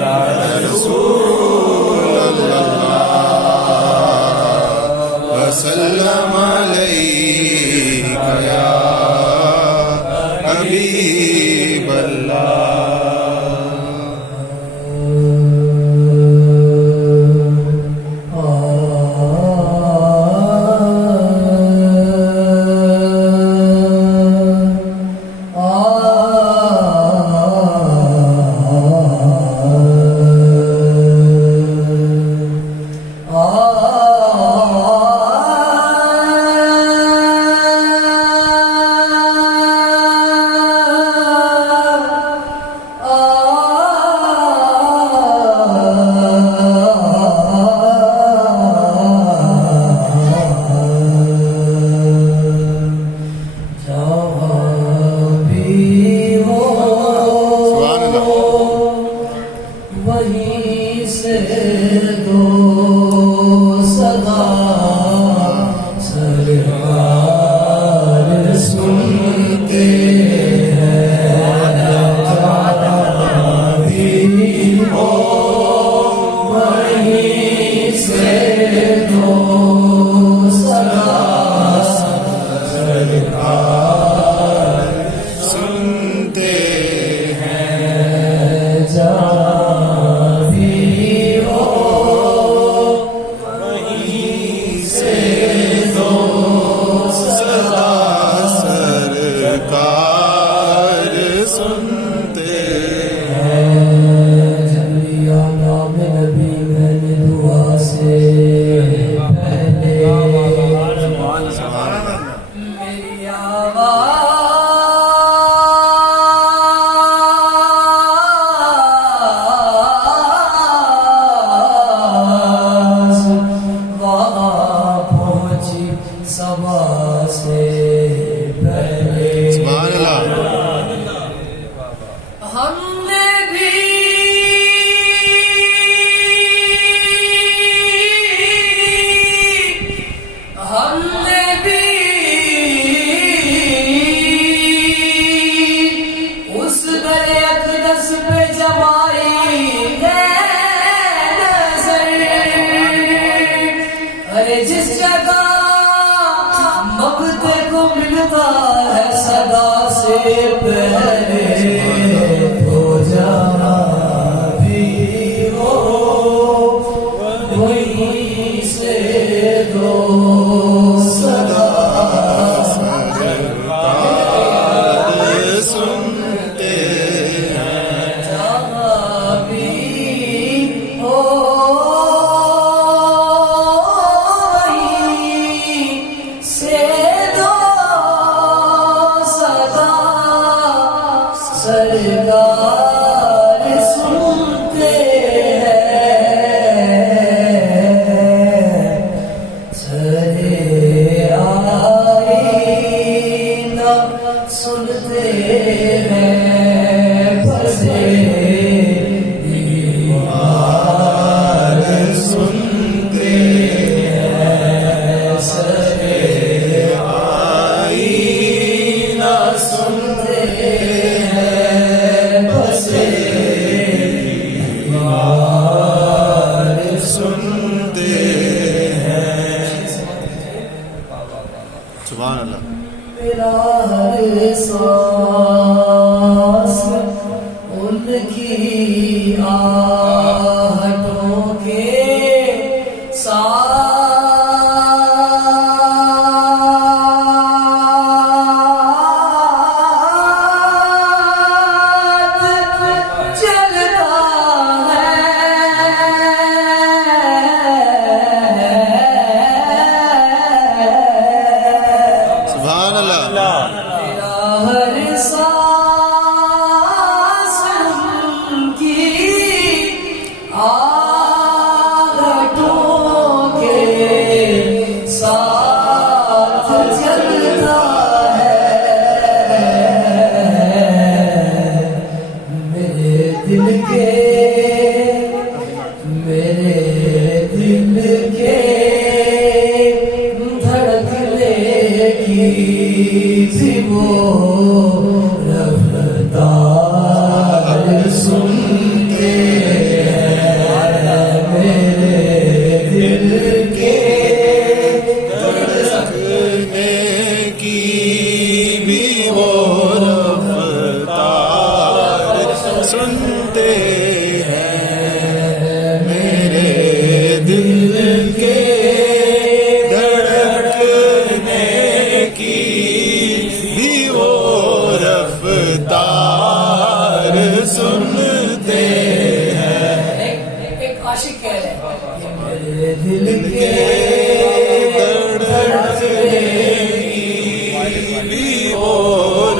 या रसूल अल्लाह वसल्लम अलैका या हबीब अल्लाह। जिस जगह मबते को मिलता है सदा से पहले तो जाना भी हो वहीं से दो सदा सुनते हैं जहाँ भी हो सरकार सुनते हैं चले आईना सुनते हैं बसे दीवार सुनते हैं चले आईना सुनते सुभान अल्लाह। मेरा हर सांस उनकी आहटों के साथ चलता है। सुभान अल्लाह। मेरा हर सांस उनकी आहटों के साथ चलता है। मेरे दिल के धड़कने की भी वो रफ्तार सुनते सुनते हैं मेरे दिल के धड़कने की भी वो रफ्तार सुनते हैं। एक आशिक कह रहे हैं मेरे दिल के धड़कने की भी वो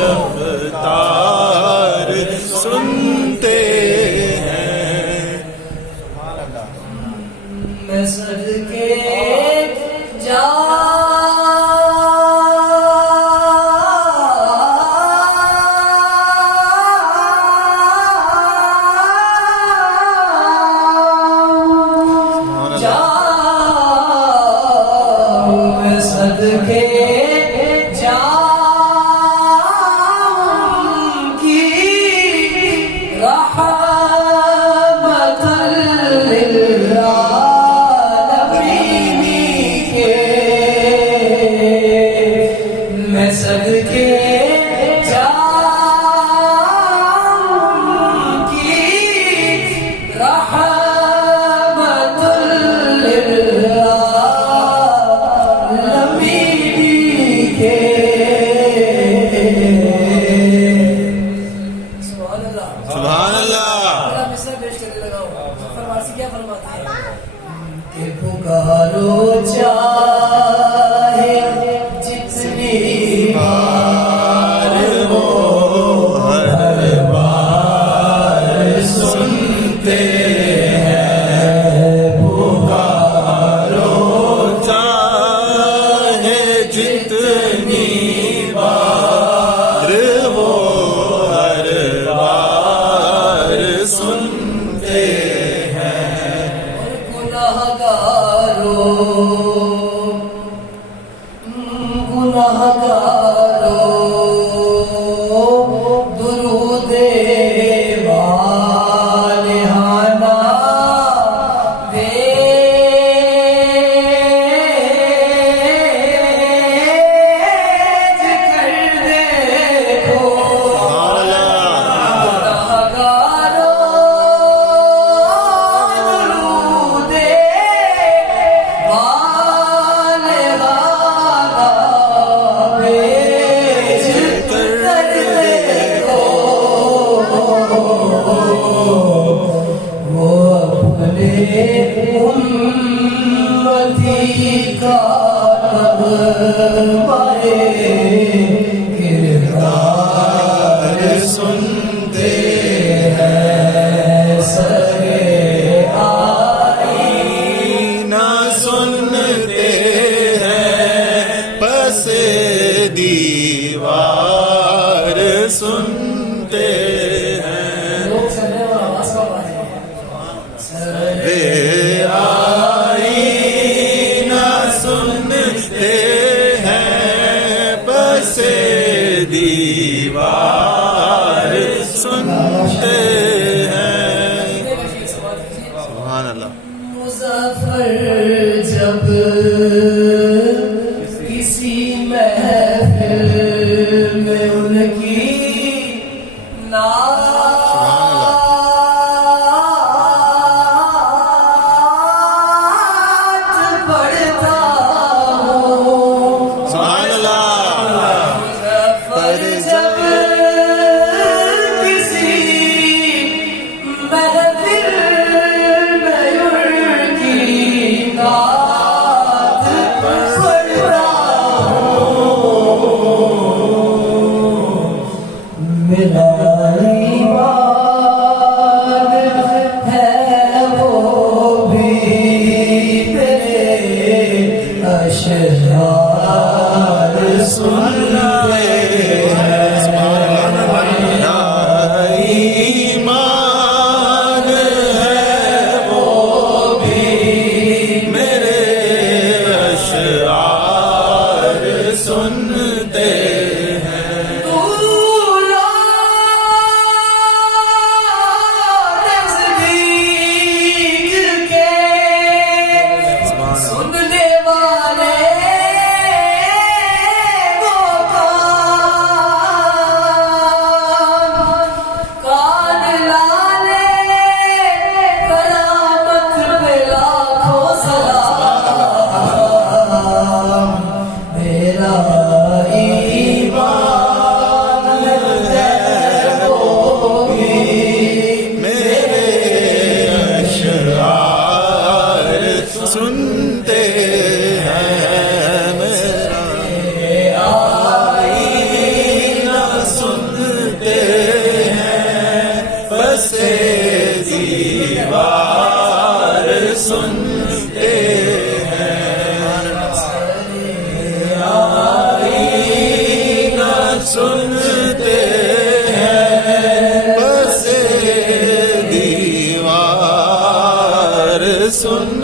रफ्तार सुनते हैं। मैं सदके जा सदके जाऊंगी रहमतल लिल आलमीन के। मैं सदके जाऊंगी रहमतल लिल पुकारो चाहे जितनी बार हो हर बार सुनते हैं। पुकारो चाहे जितनी बार हो हर बार सुनते हैं। गुनाहगारो दुरूदे वालिहाना भेज कर देखो। गुनाहगारो दुरूदे उम्मती का नग़्माए किरदार सुनते हैं। सरे आईना सुनते हैं पसे दीवार सुनते हैं। लोग सुनने वाला आवाज़ का बात है। रे आईना सुनते हैं पसे दीवार सुनते हैं। सुभान अल्लाह। मुज़फ़्फ़र जब किसी महफ़िल में उनकी नात पढ़ता हूँ। सुभान अल्लाह। मुज़फ़्फ़र जब किसी महफ़िल में उनकी नात दीवार सुनते आईना सुनते हैं, बस दीवार सुन